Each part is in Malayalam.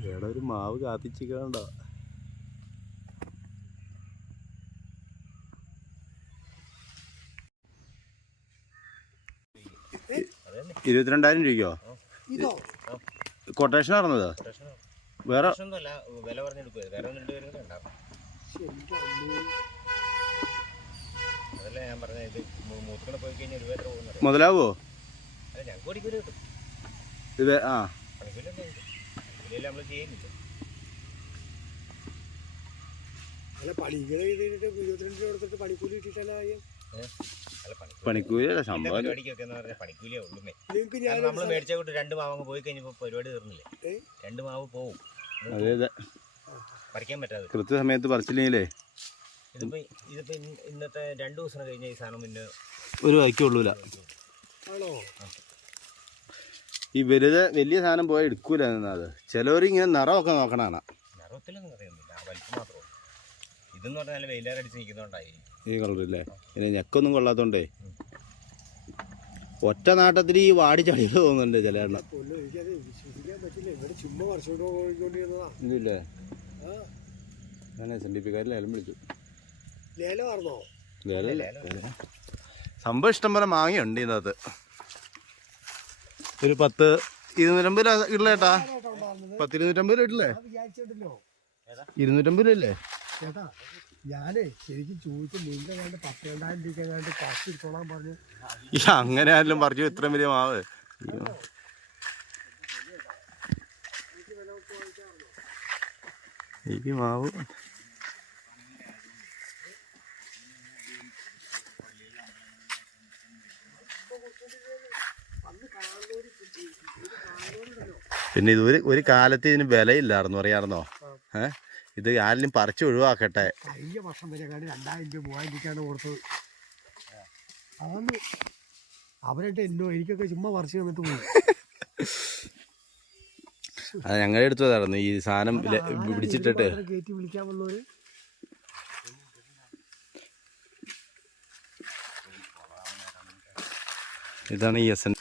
ഇവിടെ ഒരു മാവ് കാത്തിച്ചിക്കണ്ടോ ഇരുപത്തിരണ്ടായിരം രൂപയ്ക്കോ? കൊട്ടേഷൻ നടന്നത് വേറെ മുതലാവോ ഇത് ആ. പണിക്കൂലി നമ്മൾ ചെയ്യുന്നില്ല അല്ല പണികളെ ചെയ്തിട്ട് ഇരുപത്തിരണ്ട് രൂപ കൊടുത്തിട്ട് പണിക്കൂലി കിട്ടിയിട്ടല്ല കാര്യം? അല്ല പണിക്കൂലി പണിക്കൂലിയല്ല സംഭവം പരിപാടിക്കൊക്കെ എന്ന് പറഞ്ഞാൽ പണിക്കൂലിയേ ഉള്ളൂന്നേ നിങ്ങൾക്ക് ഞാൻ നമ്മൾ മേടിച്ച കൂട്ട് രണ്ട് മാവ് അങ്ങ് പോയി കഴിഞ്ഞപ്പോൾ പരിപാടി തീർന്നില്ലേ? രണ്ട് മാവ് പോവും. അതെ അതെ. പറിക്കാൻ പറ്റാതെ. കൃത്യസമയത്ത് ഇതിപ്പോ ഇന്നത്തെ രണ്ടു ദിവസം കഴിഞ്ഞ ഈ സാധനം പിന്നെ ഒരു വൈക്കുള്ളൂല ആണോ? ഈ വലുത് വലിയ സാധനം പോയാൽ എടുക്കൂല എന്നത് ചിലവർ ഇങ്ങനെ നിറമൊക്കെ നോക്കണാണ് ഈ കളറില്ലേ? പിന്നെ ഞെക്കൊന്നും കൊള്ളാത്തോണ്ടേ. ഒറ്റ നാട്ടത്തിൽ ഈ വാടി ചളികൾ തോന്നുന്നുണ്ട് ചില എണ്ണം. ഇല്ലേ ഞാൻ എസ് എൻ ഡി ലേലം വിളിച്ചു സംഭവം ഇഷ്ടം പോലെ മാങ്ങയുണ്ട് ഇതിനകത്ത്. ഒരു പത്ത് ഇരുന്നൂറ്റമ്പത് രൂപ ഇടലേട്ടാ പത്ത് ഇരുന്നൂറ്റമ്പത് രൂപ വിചാരിച്ചിട്ടല്ലോ. ഇരുന്നൂറ്റമ്പത് രൂപ അല്ലേ ചേട്ടാ ഞാനേ ശരിക്കും ചോദിച്ചു മുന്നേ കണ്ട് പത്ത് രണ്ടായിരം രൂപ കണ്ട് കാശ് എടുത്തോളാൻ പറഞ്ഞു. അങ്ങനെ ആരെങ്കിലും പറഞ്ഞു ഇത്രയും വലിയ മാവ്. എനിക്ക് മാവ്. പിന്നെ ഇത് ഒരു ഒരു കാലത്ത് ഇതിന് വിലയില്ലായിരുന്നു അറിയാമായിരുന്നോ? ഏഹ്? ഇത് ആരെങ്കിലും പറിച്ചു ഒഴിവാക്കട്ടെ. കഴിഞ്ഞ വർഷം വരെ രണ്ടായിരം രൂപ മൂവായിരം രൂപയ്ക്കാണ് കൊടുത്തത്. അതൊന്ന് അവരായിട്ട് എന്നോ എനിക്കൊക്കെ ചുമ്മാ പറിച്ച് തന്നിട്ട് പോയി. അത് ഞങ്ങളുടെ അടുത്തതായിരുന്നു ഈ സാധനം പിടിച്ചിട്ടിട്ട്. കയറ്റി വിളിക്കാൻ വന്നവര്. ഇതാണ് ഈ എസ് എൻ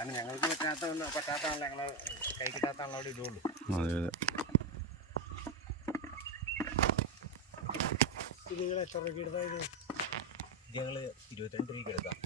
കാരണം ഞങ്ങൾക്ക് പറ്റാത്ത പറ്റാത്തതാണല്ലോ ഞങ്ങൾ കൈ കിട്ടാത്തതാണല്ലോ അവിടെ ഇതുള്ളൂ അതെ അതെ. ഇത് നിങ്ങൾ എത്ര രൂപയ്ക്ക് എടുത്താൽ ഇത്? ഞങ്ങൾ ഇരുപത്തിരണ്ട് രൂപയ്ക്ക് എടുക്കാം.